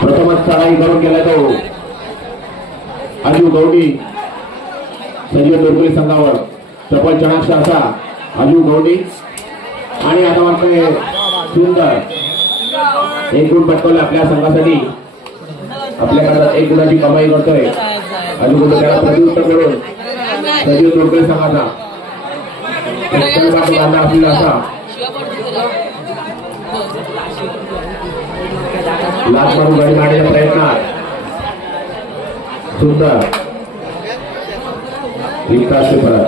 प्रथमच चढाई करून गेला तो. अजू गौडी संजय डोरकुले संघावर. चपल चणाक्ष असा. अजू गौडी आणि आता मात्र सुंदर. एक गुण पटकवलं आपल्या संघासाठी. आपल्याकडे एक गुणाची कमाई करतोय. अजून कुठे त्याला प्रत्युत्तर मिळून संजय डोरकुले संघाचा. आपल्याला असा. लाच मारून गाडी मारण्याच्या प्रयत्नात सुंदर. विकास परत.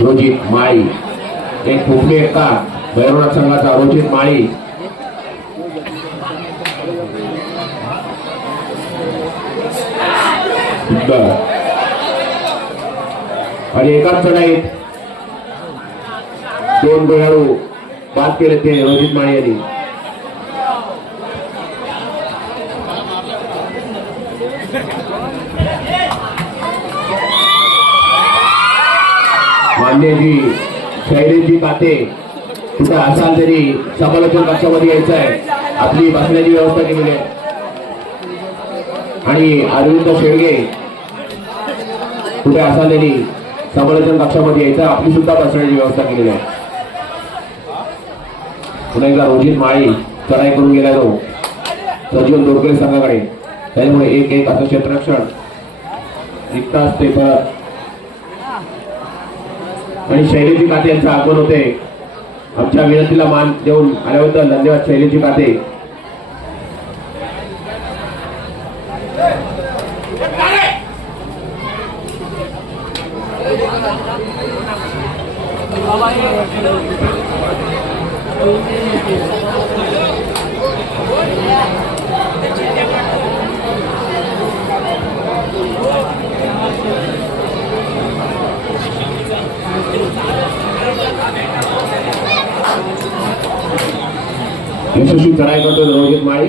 रोजित माळी. एक फुकले एका? भैरवनाथ संघाचा रोजित माळी. सुंदर. आणि एकाच चढाईत दोन खेळाडू बाद केले ते रोहित माळी यांनी. मान्यजी शैलेशजी पाते कुठं असाल तरी समालोचन कक्षामध्ये यायचं आहे. आपली बसण्याची व्यवस्था केलेली आहे. आणि अरविंद शेळगे कुठे असाल तरी समालोचन कक्षामध्ये यायचं आपली सुद्धा बसण्याची व्यवस्था केलेली आहे. पुन्हा एकदा रोजित माळी चढाई करून गेला तो. सजीव दोरकडे संघाकडे. त्याच्यामुळे एक एक असं क्षेत्ररक्षण. इतका असते परत. आणि शैलीजी काते यांचं आगमन होते. आमच्या विनंतीला मान देऊन आल्याबद्दल धन्यवाद शैलीजी काते. यशस्वी चढाई करतो रोहित माळी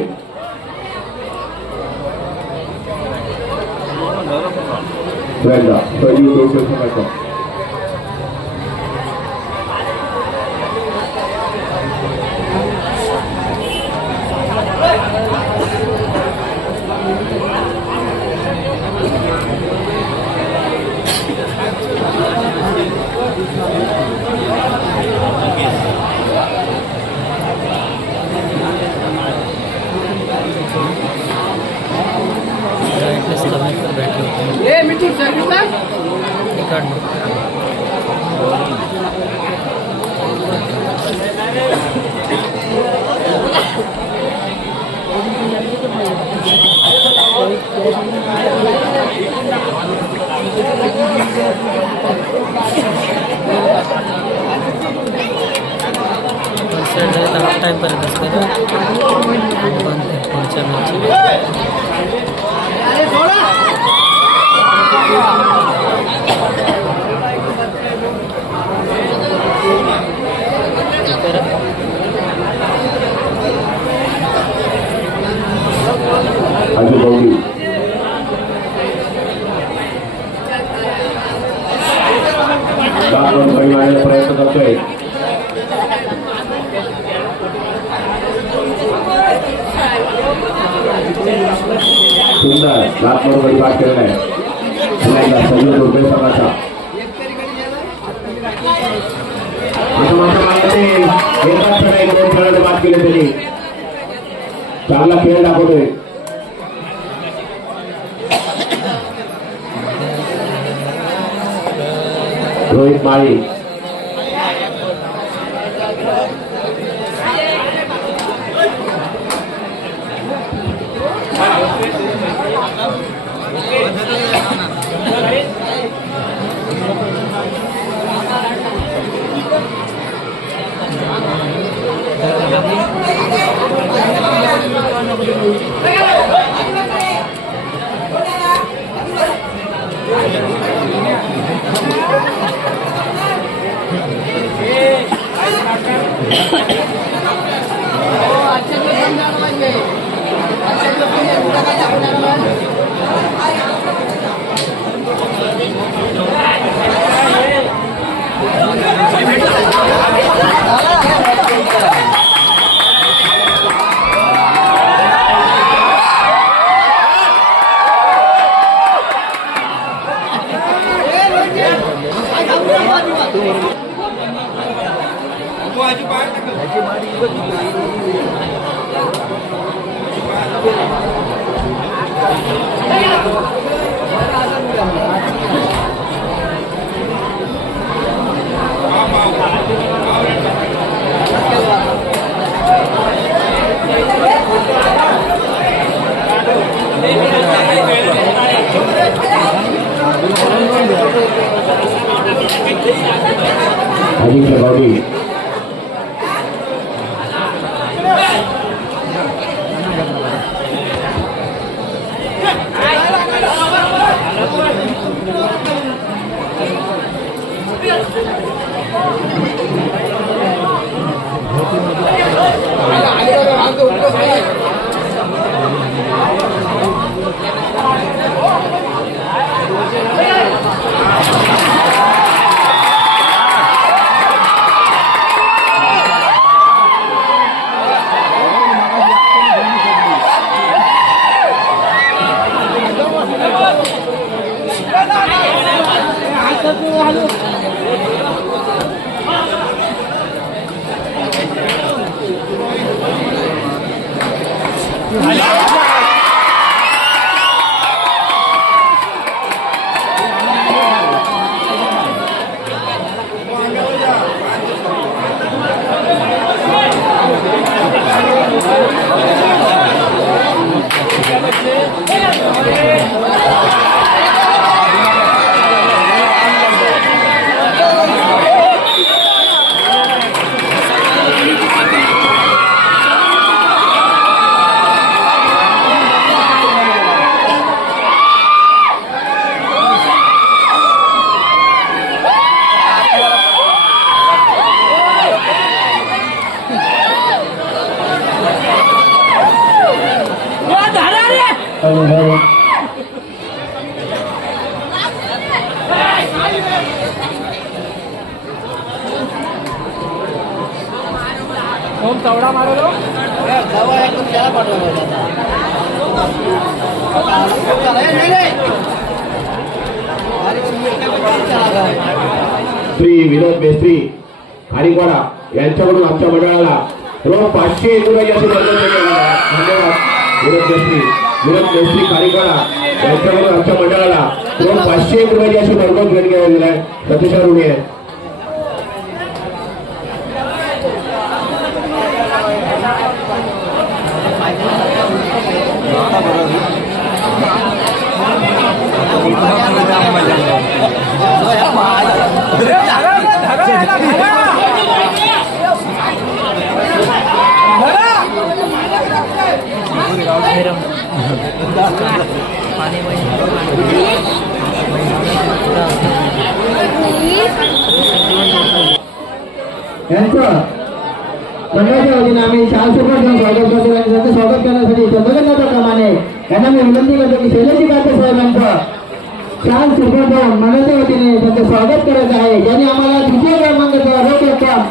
पुन्हा सजीव दोरकडे संघाचा ए टाइम पर्यंत असतं पुढच्या मॅच प्रयत्न करतोय सुंदर लात मारून गडी बाद केलेला आहे पुन्हा एकदा सजीव रुपये संघाचा आता मात्र सुंदर एकाच चढाई दोन खेळाडू सगळं केले समाचा चांगला खेळ दाखवतोय. रोहित माळी. ಮಾಡಿ Aditya Gaudi. I love अजिंक्य गावडी ओम चवडा मारलो श्री विनोद मेस्त्री खारीपाडा यांच्याकडून आमच्या मंडळाला रोज पाचशे एक रुपये अशी मदत केली आहे. धन्यवाद विनोद मेस्त्री विनोद मेस्त्री खारीपाडा यांच्याबरोबर आमच्या मंडळाला रोज पाचशे एक रुपयाची अशी भरघोस भेट घ्यावी आहे. प्रतिशा ऋणी आहे. यांचं मंडळाच्या वतीने आम्ही सुपर घेऊन स्वागत करतो आणि त्यांचं स्वागत करण्यासाठी यांना मी विनंती करतो की शैलेशी साहेबांचं सुपर घेऊन वतीने त्यांचं स्वागत करायचं आहे. ज्यांनी आम्हाला द्वितीय क्रमांकाचा रोख हो रक्कम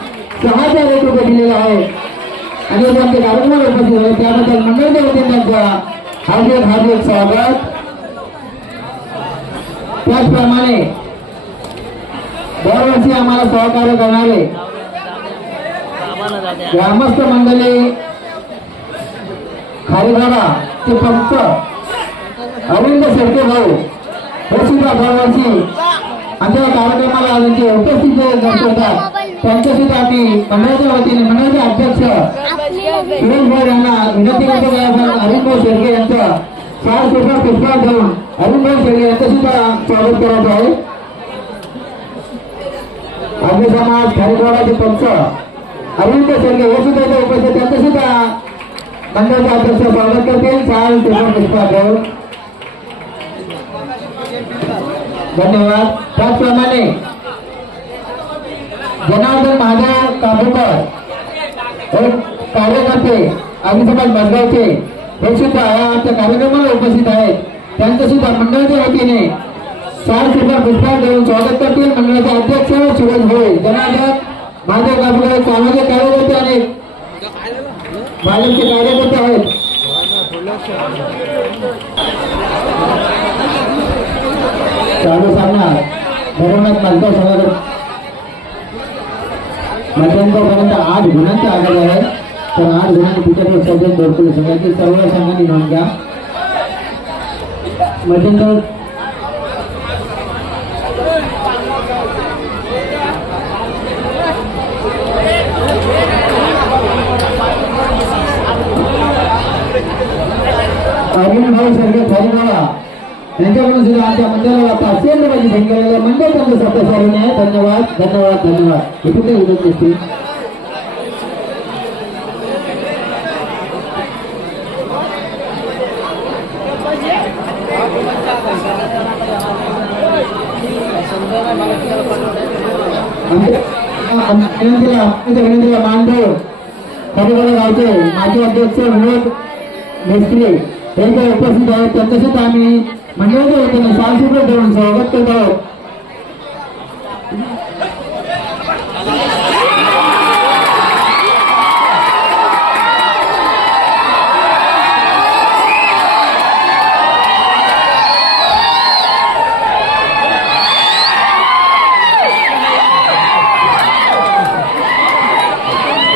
सहा हजार एक रुपये दिलेला आहे आणि त्यांचे आमच्या कार्यक्रमाला उपस्थित आहे त्याबद्दल मंडळाच्या वतीने त्यांचा हार्दिक हार्दिक स्वागत. त्याचप्रमाणे दरवर्षी आम्हाला सहकार्य करणारे ग्रामस्थ मंडळी खारीबाबा ते फक्त अरविंद शेळके भाऊ हे सुद्धा दरवर्षी आमच्या कार्यक्रमाला त्यांचे उपस्थित जे दर्शवतात त्यांच्या सुद्धा आम्ही मंडळाच्या वतीने मंडळाचे अध्यक्ष सुरेश भाऊ यांना विनंती करतो की आपण अरविंद भाऊ शेळके यांचं चार सुपर पुष्पा देऊन अरविंद भाऊ शेळके यांचं सुद्धा स्वागत करत आहे आर्य समाज खारीबाबाचे पंच अरविंद शेळके हे सुद्धा इथे उपस्थित त्यांचं सुद्धा मंडळाचे अध्यक्ष स्वागत करतील चार सुपर पुष्पा देऊन धन्यवाद. त्याचप्रमाणे जनार्दन महादेव काबूकर हे कार्यकर्ते अभिसमाज मजगावचे हे सुद्धा या आमच्या कार्यक्रमाला उपस्थित आहेत. त्यांचं सुद्धा मंडळाच्या वतीने चार सुद्धा पुष्पा देऊन स्वागत करतील. मंडळाचे अध्यक्ष सुरज भोळे जनार्दन महादेव काबूकर सामाजिक कार्यकर्ते आणि भाजपचे कार्यकर्ते आहेत. चालू सामना भरवण्यात मतदार संघाकडे मध्यंतरपर्यंत आठ गुणांचा आघाडी आहे तर आठ गुणांनी पिछाडी सर्जन भरपूर सगळ्यांची सर्व संघांनी नोंद घ्या मध्यंतर अरविंद भाऊ सर्गे खालीवाला यांच्याकडून सुद्धा आमच्या मंडळाला आता अत्यंत माझी भेट केलेलं मंदिर त्यांचं सारून आहे. धन्यवाद धन्यवाद धन्यवाद. हे कुठे विनंती असते आमच्या विनंतीला गावचे माजी अध्यक्ष विनोद मेस्त्री उपस्थित आहेत. त्यांच्यासुद्धा आम्ही मंडळाच्या वतीने शांतपूर देऊन स्वागत करत आहोत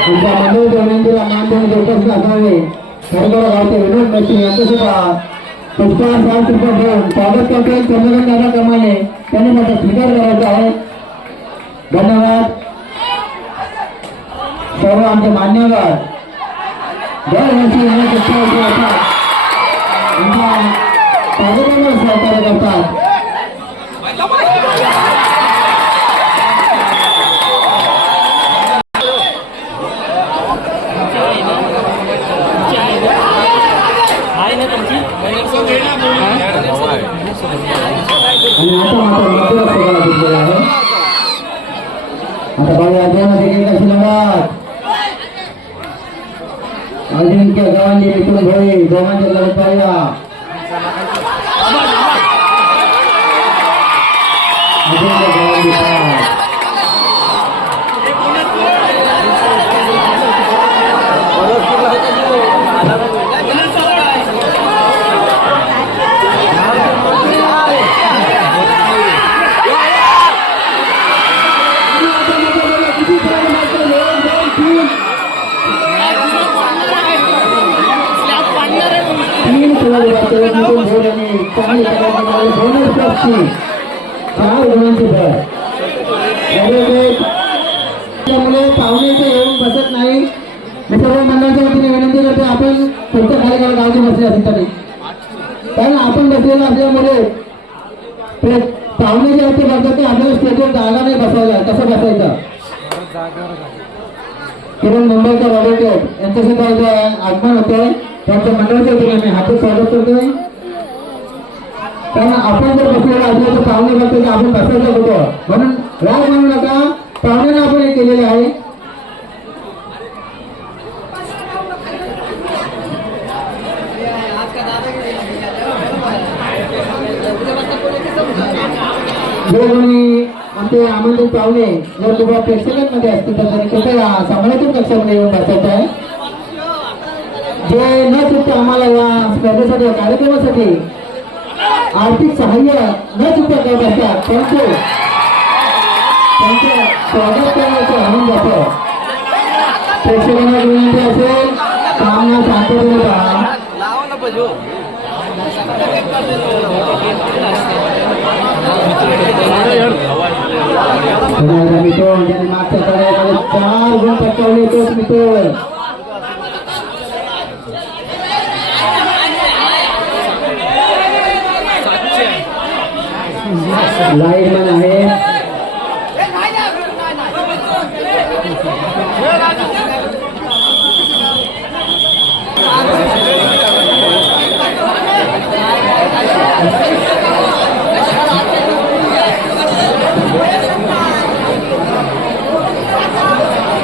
तुमच्या मंडळाच्या विनंतीला मान देऊन उपस्थित असावे खरेगाव गावचे सत्कार मेस्त्री यांच्यासोबत पुष्पा सात रुपये देऊन स्वागत करते चंद्रकांत दादा कमाने त्यांनी माझा स्वीकार करायचा आहे. धन्यवाद. सर्व आमचे मान्यवर. दरवर्षी येण्यात उत्साह असतात आमच्या कार्यक्रमाला सहकार्य करतात. atau atau mati lah segala bintang ada banyak dia masih kita selamat Ajin ke kawan dia itu boleh, jangan jangan lupa ya. कारण आपण बसलेलं असल्यामुळे ते पाहुणे जे आहेत ते बघतात ते आपल्याला स्टेजवर जागा नाही बसायला कसं बसायचं किरण मुंबईकर रॉबर्ट यांचं सुद्धा इथं आगमन होतंय. त्यांच्या मंडळाच्या ठिकाणी मी स्वागत करतोय. कारण आपण जर बसलेलं असलो तर पाहुणे बघतो की आपण बसायचं होतो म्हणून राग म्हणू नका. पाहुण्यांना आपण हे केलेलं आहे. जर कोणी आमचे आमंत्रित पाहुणे जर तुम्हाला प्रेक्षकांमध्ये असतील तर त्यांनी कृपया सामान्यातून कक्षामध्ये येऊन बसायचं आहे. जे न चुकता आम्हाला या स्पर्धेसाठी या कार्यक्रमासाठी आर्थिक सहाय्य न चुकता करत असतात परंतु त्यांचं स्वागत करण्याचं आनंद जातं प्रेक्षकांना विनंती असेल सामना शांततेने पहा मित्र ज्यांनी मागच्या चढाईमध्ये चार गुण पटकावले तोच मित्र लाईटमॅन आहे पुन्हा एकदा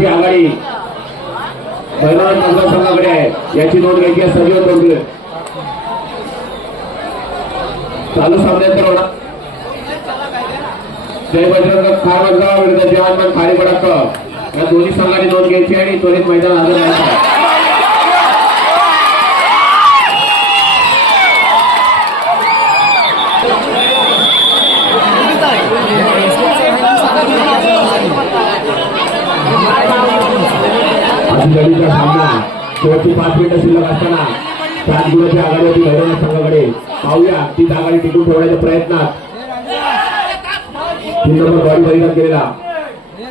सात गुणाची आघाडी. भैरवनाथ मतदारसंघाकडे आहे. याची नोंद घ्यायची आहे. सर्व तोडगे चालू सामन्यात तर जय बजरंग खारगाव विरुद्ध जवानमान खाली पडक या दोन्ही संघांनी नोंद घ्यायची आणि त्वरित मैदान हजर राहायचं आहे. अतिजडीचा सामना. शेवटची पाच मिनिटं शिल्लक असताना सात गुणाची आघाडी होती भैरवनाथ संघाकडे पाहूया. तीच आघाडी टिकून ठेवण्याच्या प्रयत्नात. तीन नंबर बॉडी परिधान केलेला.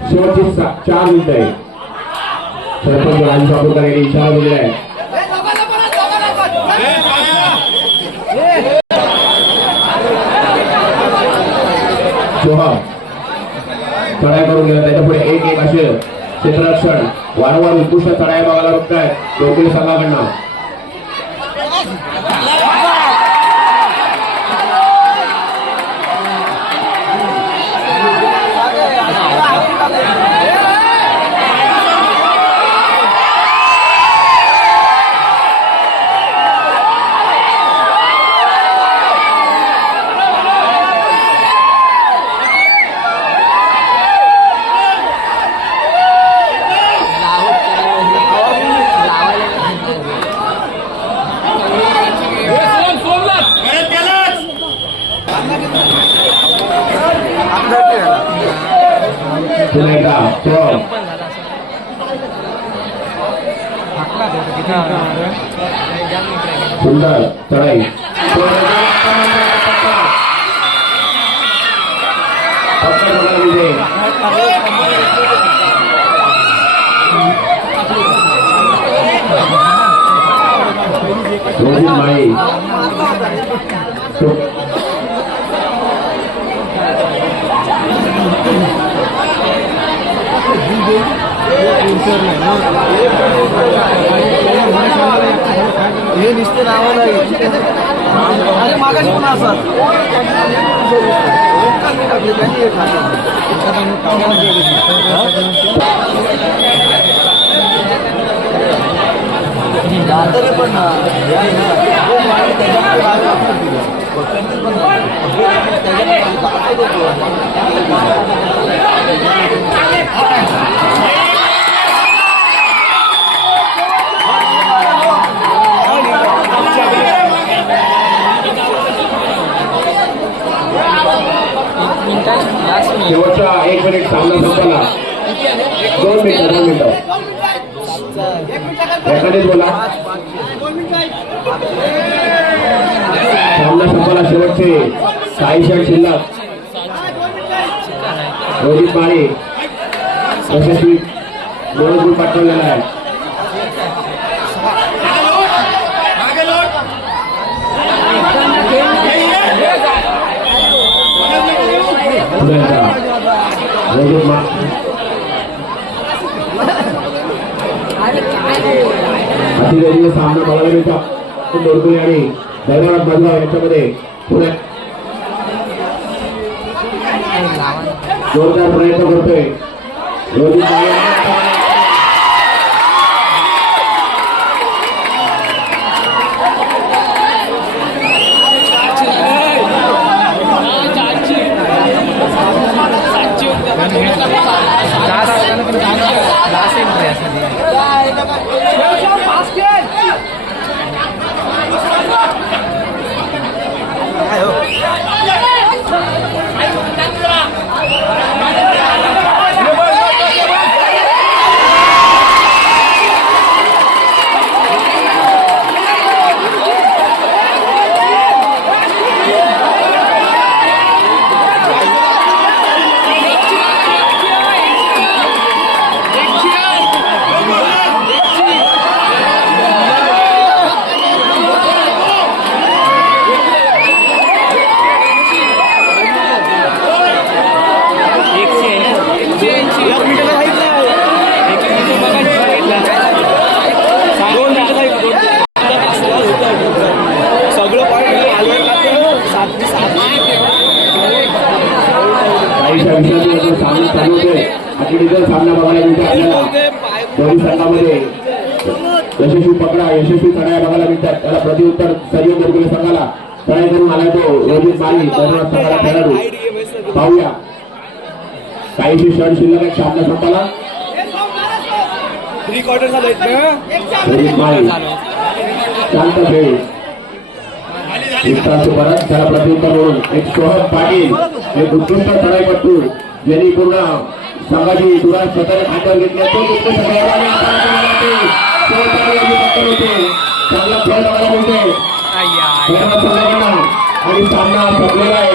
शेवटची चार मिनिटं आहे. सरपंच राजू सापूरकर यांनी इशारा दिलेला आहे. ए, चढाई करून गेला त्याच्या पुढे एक एक असे क्षेत्ररक्षण. वारंवार उत्कृष्ट चढाया बघायला बघताय डोकेली संघाकडनं पुन्हा एकदा सोहम सुंदर चढाई पक्का बघायला विजय रोहित माळी हे नुसते नावाला अरे मागाशी पण असं? तरी पण शेवटचा एक मिनिट सामना संपला दोन मिनिट दोन मिनिटं एक मिनिट एखादीच बोला. दोन सामना संपला शेवटचे. काही क्षण शिल्लक. रोहित माळी यशस्वी. दोन गुण पाठवलेला आहे पुन्हा एकदा. रोहित सामना बघायला मिळतो डोरकुले आणि दैवानाथ बदलाव यांच्यामध्ये पुण्यात जोरदार प्रयत्न करतोय रोहित माळी काहीशा विषयाचे सामना चालू होते पकडीचा सामना यशस्वी पकडा यशस्वी चढाया बघायला मिळतात. त्याला प्रत्युत्तर सहयोग दोरगुले संघाला. करून आला तो धन्यवाद संघाला खेळाडू. पाहूया. काहीशी क्षण शिल्लक आहे सामना संपाला. शांत खेळ. परत त्याला म्हणून एक सोहम पाटील. एक उत्कृष्ट चढाईपट्टू पूर्ण. संघाची दुरा स्वतःच्या खात्यावर घेतली आहे. तो होते. चांगला खेळ बघायला मिळते धन्यवाद संघाकडनं आणि सामना संपलेला आहे